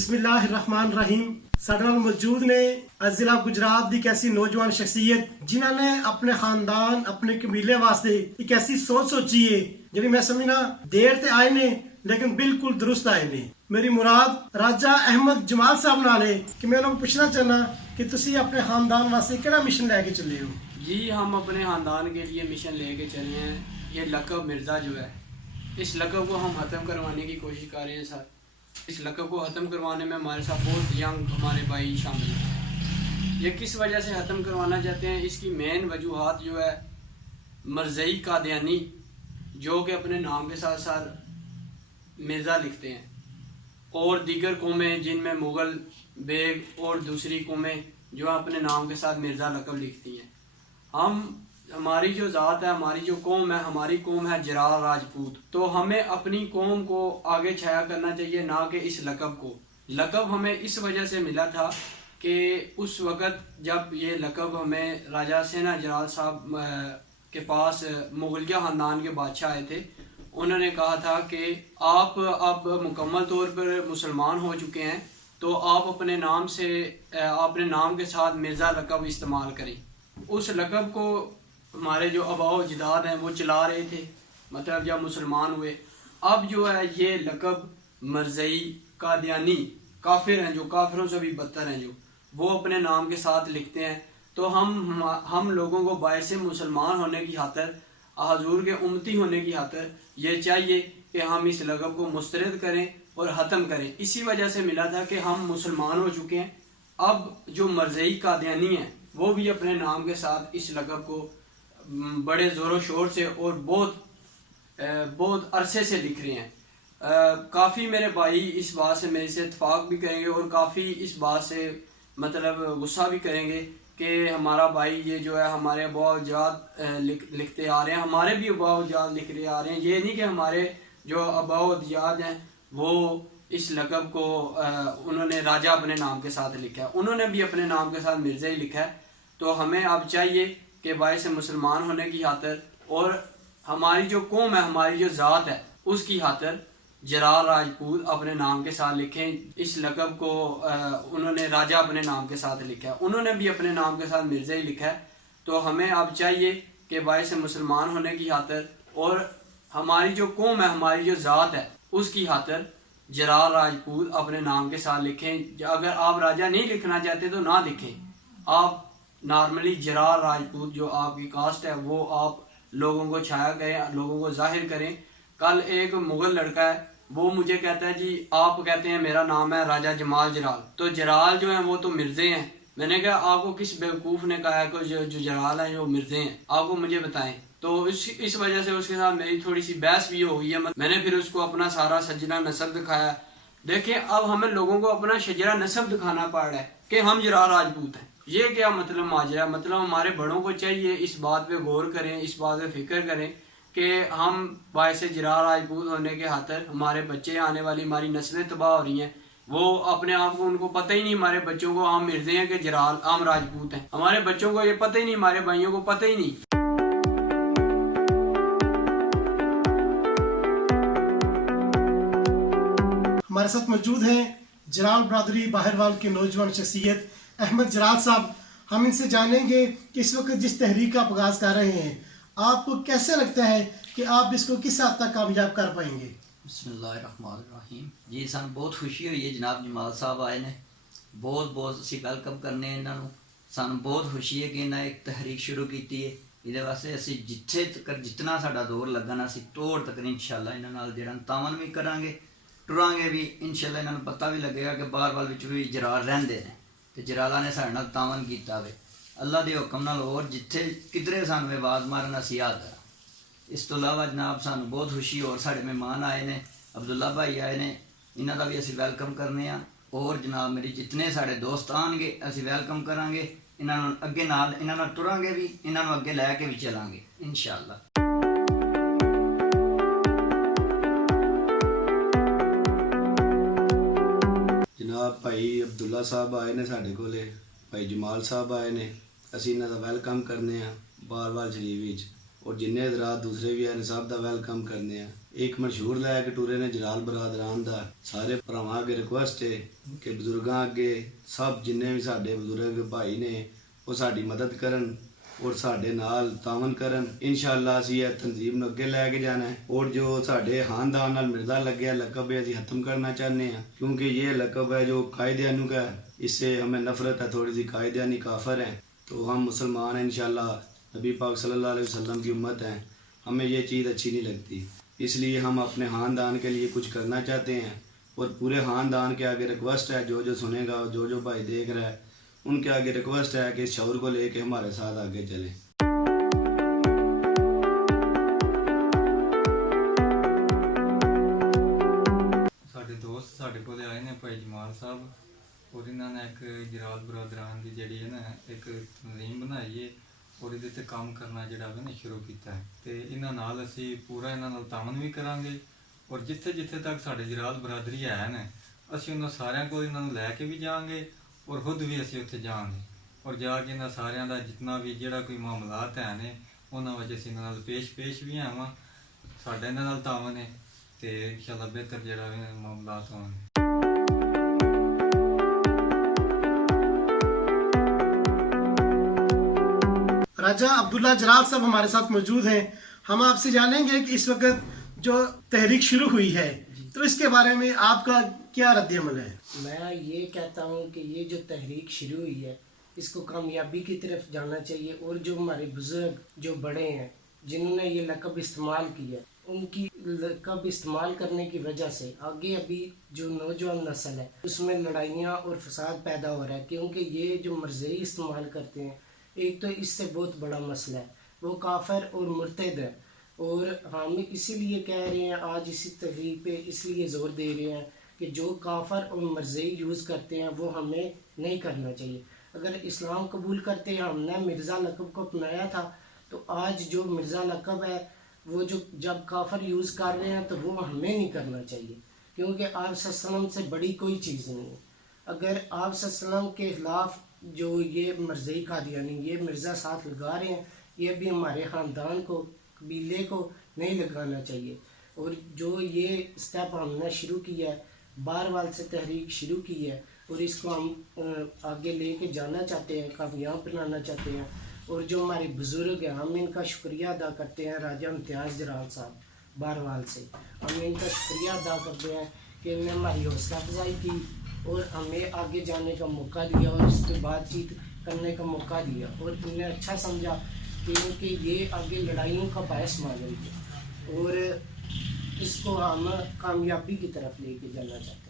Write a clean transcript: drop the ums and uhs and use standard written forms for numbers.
بسم اللہ الرحمن الرحیم. سارے نال موجود نے ضلع گجرات دی ایک ایسی نوجوان شخصیت جنہوں نے اپنے خاندان اپنے قبیلے واسطے ایک ایسی سوچ سوچی ہے جی میں سمجھنا دیر تے آئے نے لیکن بالکل درست آئے نے. میری مراد راجہ احمد جمال صاحب نال ہے کہ میں انہوں کو پوچھنا چاہنا کہ تسی اپنے خاندان واسطے کیڑا مشن لے کے چلے ہو؟ جی ہم اپنے خاندان کے لیے مشن لے کے چلے ہیں. یہ لقب مرزا جو ہے اس لقب کو ہم ختم کروانے کی کوشش کر رہے ہیں سر. اس لقب کو ختم کروانے میں ہمارے ساتھ بہت ینگ ہمارے بھائی شامل ہیں. یہ کس وجہ سے ختم کروانا چاہتے ہیں؟ اس کی مین وجوہات جو ہے مرزئی قادیانی جو کہ اپنے نام کے ساتھ ساتھ مرزا لکھتے ہیں اور دیگر قومیں جن میں مغل بیگ اور دوسری قومیں جو اپنے نام کے ساتھ مرزا لقب لکھتی ہیں. ہماری جو ذات ہے ہماری جو قوم ہے ہماری قوم ہے جرال راجپوت. تو ہمیں اپنی قوم کو آگے چھایا کرنا چاہیے نہ کہ اس لقب کو. لقب ہمیں اس وجہ سے ملا تھا کہ اس وقت جب یہ لقب ہمیں راجہ سینا جرال صاحب کے پاس مغلیہ خاندان کے بادشاہ آئے تھے. انہوں نے کہا تھا کہ آپ اب مکمل طور پر مسلمان ہو چکے ہیں تو آپ اپنے نام سے اپنے نام کے ساتھ مرزا لقب استعمال کریں. اس لقب کو ہمارے جو آباء و اجداد ہیں وہ چلا رہے تھے مطلب جب مسلمان ہوئے. اب جو ہے یہ لقب مرزئی قادیانی کافر ہیں جو کافروں سے بھی بدتر ہیں جو وہ اپنے نام کے ساتھ لکھتے ہیں. تو ہم لوگوں کو باعث مسلمان ہونے کی خاطر حضور کے امتی ہونے کی خاطر یہ چاہیے کہ ہم اس لقب کو مسترد کریں اور ختم کریں. اسی وجہ سے ملا تھا کہ ہم مسلمان ہو چکے ہیں. اب جو مرزئی قادیانی ہیں وہ بھی اپنے نام کے ساتھ اس لقب کو بڑے زور و شور سے اور بہت عرصے سے لکھ رہے ہیں. کافی میرے بھائی اس بات سے میرے سے اتفاق بھی کریں گے اور کافی اس بات سے مطلب غصہ بھی کریں گے کہ ہمارا بھائی یہ جو ہے ہمارے آباء و اجداد لکھتے آ رہے ہیں. ہمارے بھی آباء و اجداد لکھ رہے آ رہے ہیں. یہ نہیں کہ ہمارے جو آباء و اجداد ہیں وہ اس لقب کو انہوں نے راجہ اپنے نام کے ساتھ لکھا ہے. انہوں نے بھی اپنے نام کے ساتھ مرزا ہی لکھا ہے. تو ہمیں اب چاہیے کہ باعث مسلمان ہونے کی خاطر اور ہماری جو قوم ہے ہماری جو ذات ہے اس کی خاطر جرال راجپوت اپنے نام کے ساتھ لکھیں. اس لقب کو انہوں نے راجہ اپنے نام کے ساتھ لکھا ہے. انہوں نے بھی اپنے نام کے ساتھ مرزا ہی لکھا ہے. تو ہمیں اب چاہیے کہ باعث مسلمان ہونے کی خاطر اور ہماری جو قوم ہے ہماری جو ذات ہے اس کی خاطر جرال راجپوت اپنے نام کے ساتھ لکھیں. اگر آپ راجہ نہیں لکھنا چاہتے تو نہ لکھیں. آپ نارملی جرال راجپوت جو آپ کی کاسٹ ہے وہ آپ لوگوں کو چھایا کریں لوگوں کو ظاہر کریں. کل ایک مغل لڑکا ہے وہ مجھے کہتا ہے جی آپ کہتے ہیں میرا نام ہے راجہ جمال جرال تو جرال جو ہیں وہ تو مرزے ہیں. میں نے کہا آپ کو کس بیوقوف نے کہا ہے کہ جو جرال ہیں جو مرزے ہیں آپ کو مجھے بتائیں. تو اس وجہ سے اس کے ساتھ میری تھوڑی سی بحث بھی ہو گئی ہے. میں نے پھر اس کو اپنا سارا سجرہ نسب دکھایا. دیکھیں اب ہمیں لوگوں کو اپنا شجرہ نسب دکھانا پڑ رہا ہے کہ ہم جرال راجپوت ہیں. یہ کیا مطلب ماجرا؟ مطلب ہمارے بڑوں کو چاہیے اس بات پہ غور کریں اس بات پہ فکر کریں کہ ہم باعث جرال راجپوت ہونے کے خاطر ہمارے بچے آنے والی ہماری نسلیں تباہ ہو رہی ہیں. وہ اپنے آپ کو ان کو پتہ ہی نہیں ہمارے بچوں کو ہم مرزے ہیں کہ جرال ہم راجپوت ہیں. ہمارے بچوں کو یہ پتہ ہی نہیں ہمارے بھائیوں کو پتہ ہی نہیں. ہمارے ساتھ موجود ہیں جرال برادری باہروال کے نوجوان شخصیت احمد جرال صاحب. ہم ان سے جانیں گے کہ اس وقت جس تحریک کا آغاز کر رہے ہیں آپ کو کیسے لگتا ہے کہ آپ اس کو کس حد تک کامیاب کر پائیں گے؟ بسم اللہ الرحمن الرحیم. جی سان بہت خوشی ہوئی ہے جناب جمال صاحب آئے نے بہت اسی ویلکم کرنے انہوں. سان بہت خوشی ہے کہ انہیں ایک تحریک شروع کی ہے. یہ واسطے اسی جتھے تک جتنا ساڈا دور لگنا اسی توڑ تک انشاءاللہ انہاں جڑا تعاون بھی کریں گے ٹران گے بھی انشاءاللہ. انہوں پتہ بھی لگے گا کہ باہروال بھی جرال رہندے ہیں تو جرالاں نے سارے نال تعاون کیتا وے اللہ دے حکم نال. اور جتھے کدھرے سانوں آواز مارن اسی آ کر. اس تو علاوہ جناب سانوں بہت خوشی اور سارے مہمان آئے نے عبداللہ بھائی آئے نے انہاں دا بھی اسی ویلکم کرنے ہاں. اور جناب میری جتنے سارے دوست آن گے اسی ویلکم کریں گے. انہاں اگے نال انہاں نال ٹراں گے بھی انہاں اگے لے کے بھی چلیں گے انشاءاللہ. جناب بھائی عبداللہ صاحب آئے نے ساڈے کولے بھائی جمال صاحب آئے نے اسی انہاں دا ویلکم کرنے ہاں باہروال شریف وچ. اور جنہیں حضرات دوسرے بھی ہیں سب دا ویلکم کرنے ہیں. ایک مشہور لے کے ٹورے نے جرال برادران دا سارے بھراواں اگے ریکویسٹ ہے کہ بزرگاں اگے سب جنہیں بھی ساڈے بزرگ بھائی نے وہ ساڈی مدد کرن اور ساڈے نال تعاون کرن. انشاءاللہ اسی یہ تنظیم نو اگے لے کے جانا ہے. اور جو ساڈے خاندان نال مرزا لگیا لقب ہے اسی ختم کرنا چاہتے ہیں کیونکہ یہ لقب ہے جو قائدیانوں کا ہے. اس سے ہمیں نفرت ہے تھوڑی سی. قائدیانی کافر ہیں تو ہم مسلمان ہیں انشاءاللہ نبی پاک صلی اللہ علیہ وسلم کی امت ہیں. ہمیں یہ چیز اچھی نہیں لگتی اس لیے ہم اپنے خاندان کے لیے کچھ کرنا چاہتے ہیں. اور پورے خاندان کے آگے ریکویسٹ ہے جو سنے گا جو بھائی دیکھ رہا ہے ان کے آگے ریکویسٹ ہے کہ اس شعور کو لے کے ہمارے ساتھ آگے چلیں. ساڈے دوست ساڈے کول آئے نے بھائی جمال صاحب اور انہوں نے ایک جرال برادران کی جڑی ہے نا ایک تنظیم بنائی ہے اور یہ کام کرنا جڑا ہے نا شروع کیتا ہے. تو انہاں نال اسی پورا انہاں نال تعاون بھی کران گے اور جتھے جتھے تک ساڈے جرال برادری ہے نا اسی انہاں سارے کو انہاں نوں لے کے بھی جان گے اور خود بھی اسی اتنے جان گے اور جا کے انہاں سارے دا جتنا بھی جڑا کوئی معاملات ہیں نے انہاں وجہ سے انہاں نال پیش بھی آواں. ساڈا انہاں نال تعاون ہے تو انشاءاللہ بہتر جڑا ہے معاملات ہون. راجہ عبداللہ جرال صاحب ہمارے ساتھ موجود ہیں. ہم آپ سے جانیں گے کہ اس وقت جو تحریک شروع ہوئی ہے تو اس کے بارے میں آپ کا کیا رد عمل ہے؟ میں یہ کہتا ہوں کہ یہ جو تحریک شروع ہوئی ہے اس کو کامیابی کی طرف جانا چاہیے اور جو ہمارے بزرگ جو بڑے ہیں جنہوں نے یہ لقب استعمال کیا ان کی لقب استعمال کرنے کی وجہ سے آگے ابھی جو نوجوان نسل ہے اس میں لڑائیاں اور فساد پیدا ہو رہا ہے کیونکہ یہ جو مرزئی استعمال کرتے ہیں ایک تو اس سے بہت بڑا مسئلہ ہے وہ کافر اور مرتد ہے. اور ہم اسی لیے کہہ رہے ہیں آج اسی تحریک پہ اس لیے زور دے رہے ہیں کہ جو کافر اور مرزئی یوز کرتے ہیں وہ ہمیں نہیں کرنا چاہیے. اگر اسلام قبول کرتے ہیں ہم نے مرزا لقب کو اپنایا تھا تو آج جو مرزا لقب ہے وہ جو جب کافر یوز کر رہے ہیں تو وہ ہمیں نہیں کرنا چاہیے کیونکہ آپ صلی اللہ علیہ وسلم سے بڑی کوئی چیز نہیں ہے. اگر آپ صلی اللہ علیہ وسلم کے خلاف جو یہ مرزئی قادیانی یہ مرزا ساتھ لگا رہے ہیں یہ بھی ہمارے خاندان کو قبیلے کو نہیں لگانا چاہیے. اور جو یہ سٹیپ ہم نے شروع کیا ہے باہروال سے تحریک شروع کی ہے اور اس کو ہم آگے لے کے جانا چاہتے ہیں کامیاب بنانا چاہتے ہیں. اور جو ہمارے بزرگ ہیں ہم ان کا شکریہ ادا کرتے ہیں. راجہ امتیاز جرال صاحب باہروال سے ہم ان کا شکریہ ادا کرتے ہیں کہ انہوں نے ہماری حوصلہ افزائی کی اور ہمیں آگے جانے کا موقع دیا اور اس پہ بات چیت کرنے کا موقع دیا اور انہوں نے اچھا سمجھا کیونکہ یہ آگے لڑائیوں کا باعث معلوم ہے اور اس کو ہم کامیابی کی طرف لے کے جانا چاہتے ہیں.